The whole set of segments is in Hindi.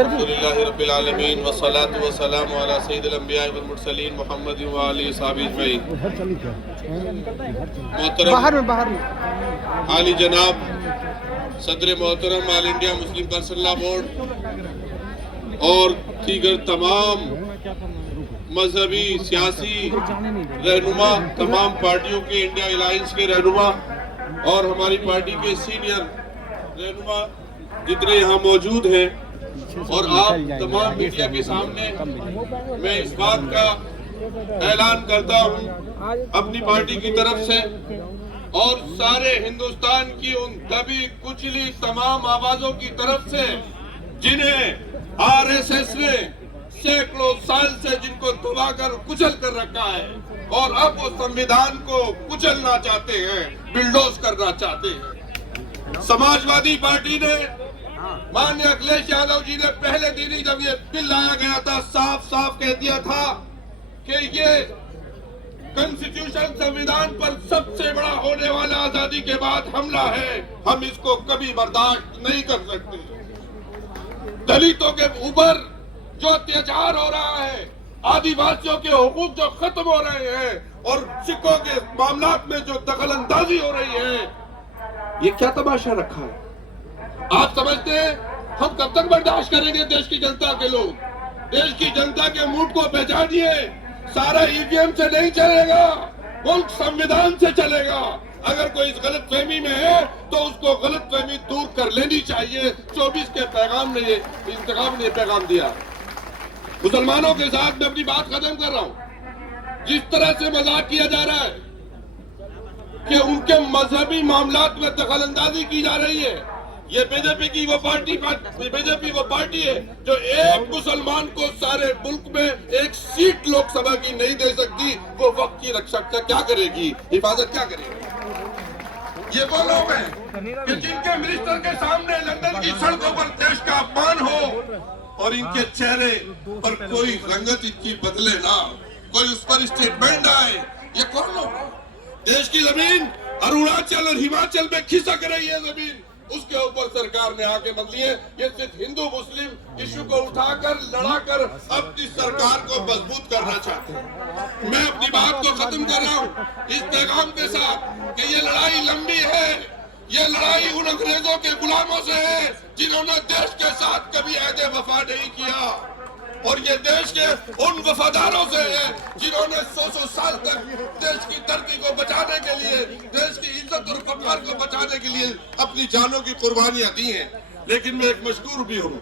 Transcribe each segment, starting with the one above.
रब्बिल आलमीन वस्सलातु वस्सलामु अला सय्यिदिल अंबिया वल मुरसलीन मुहम्मद व आलिहि सहाबी अजमईन। मोहतरम आली जनाब सदर मोहतरम all India Muslim personal law board और दीगर तमाम मजहबी सियासी रहनुमा, तमाम पार्टियों के इंडिया अलायंस के रहनुमा और हमारी पार्टी के सीनियर रहनुमा जितने यहाँ मौजूद हैं और आप तमाम मीडिया के सामने मैं इस बात का ऐलान करता हूँ अपनी पार्टी की तरफ से और सारे हिंदुस्तान की उन दबी कुचली तमाम आवाजों की तरफ से जिन्हें आरएसएस ने सैकड़ों साल से जिनको दबाकर कुचल कर रखा है और अब वो संविधान को कुचलना चाहते हैं, बिल्डोज करना चाहते हैं। समाजवादी पार्टी ने माननीय अखिलेश यादव जी ने पहले दिन ही जब ये बिल लाया गया था साफ साफ कह दिया था कि ये कॉन्स्टिट्यूशन संविधान पर सबसे बड़ा होने वाला आजादी के बाद हमला है, हम इसको कभी बर्दाश्त नहीं कर सकते। दलितों के ऊपर जो अत्याचार हो रहा है, आदिवासियों के हुकूक जो खत्म हो रहे हैं और सिखों के मामला में जो दखल अंदाजी हो रही है, ये क्या तमाशा रखा है? आप समझते हैं हम कब तक बर्दाश्त करेंगे? देश की जनता के लोग, देश की जनता के मूड को पहचानिए। सारा ईवीएम से नहीं चलेगा, मुल्क संविधान से चलेगा। अगर कोई इस गलत फहमी में है तो उसको गलत फहमी दूर कर लेनी चाहिए। 24 के पैगाम ने ये इंतखाब ने पैगाम दिया। मुसलमानों के साथ मैं अपनी बात खत्म कर रहा हूँ। जिस तरह से मजाक किया जा रहा है कि उनके मजहबी मामलात में दखल अंदाजी की जा रही है, ये बीजेपी वो पार्टी है जो एक मुसलमान को सारे मुल्क में एक सीट लोकसभा की नहीं दे सकती। वो वक्त की रक्षा क्या करेगी, हिफाजत क्या करेगी? ये वो लोग हैं कि जिनके मिनिस्टर के सामने लंदन की सड़कों पर देश का अपमान हो और इनके चेहरे पर कोई रंगत इनकी बदले ना, कोई उस पर स्टेटमेंट आए। ये कौन लोग? देश की जमीन अरुणाचल और हिमाचल में खिसक रही है जमीन, उसके ऊपर सरकार ने आके बदली है। ये सिर्फ हिंदू मुस्लिम इश्यू को उठाकर लड़ाकर अपनी सरकार को मजबूत करना चाहते हैं। मैं अपनी बात को खत्म कर रहा हूँ इस पैगाम के साथ कि ये लड़ाई लंबी है। ये लड़ाई उन अंग्रेजों के गुलामों से है जिन्होंने देश के साथ कभी अहद वफा नहीं किया, और ये देश के उन वफादारों से है जिन्होंने 100 साल तक देश की धरती को बचाने के लिए, देश की इज्जत और वक़ार को बचाने के लिए अपनी जानों की कुर्बानियां दी हैं। लेकिन मैं एक मशकूर भी हूँ,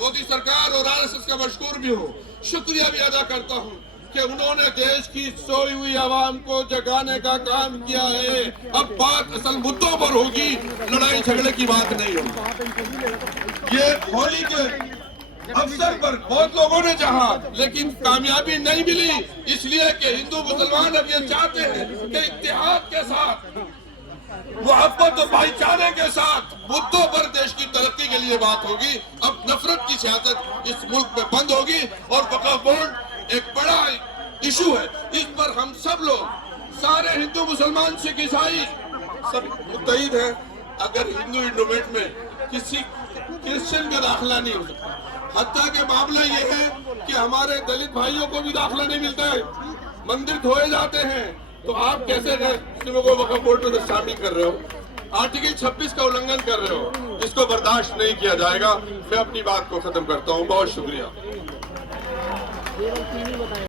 मोदी सरकार और आरएसएस का मशकूर भी हूँ, शुक्रिया भी अदा करता हूँ कि उन्होंने देश की सोई हुई आवाम को जगाने का काम किया है। अब बात असल मुद्दों पर होगी, लड़ाई झगड़े की बात नहीं होगी। ये होली के अवसर पर बहुत लोगों ने चाहा लेकिन कामयाबी नहीं मिली, इसलिए कि हिंदू मुसलमान अब ये चाहते हैं कि इत्तेहाद के साथ, मोहब्बत और भाईचारे के साथ मुद्दों पर देश की तरक्की के लिए बात होगी। अब नफरत की सियासत इस मुल्क में बंद होगी और वक्फ बोर्ड एक बड़ा इशू है। इस पर हम सब लोग, सारे हिंदू मुसलमान सिख ईसाई सब मुत्तहिद हैं। अगर हिंदू इंडोमेंट में किसी क्रिश्चियन का दाखिला नहीं हो सकता, हत्या के मामला ये है कि हमारे दलित भाइयों को भी दाखिला नहीं मिलता है, मंदिर धोए जाते हैं, तो आप कैसे मुस्लिमों को वक्फ बोर्ड में शामिल कर रहे हो? आर्टिकल 26 का उल्लंघन कर रहे हो, इसको बर्दाश्त नहीं किया जाएगा। मैं अपनी बात को खत्म करता हूँ। बहुत शुक्रिया।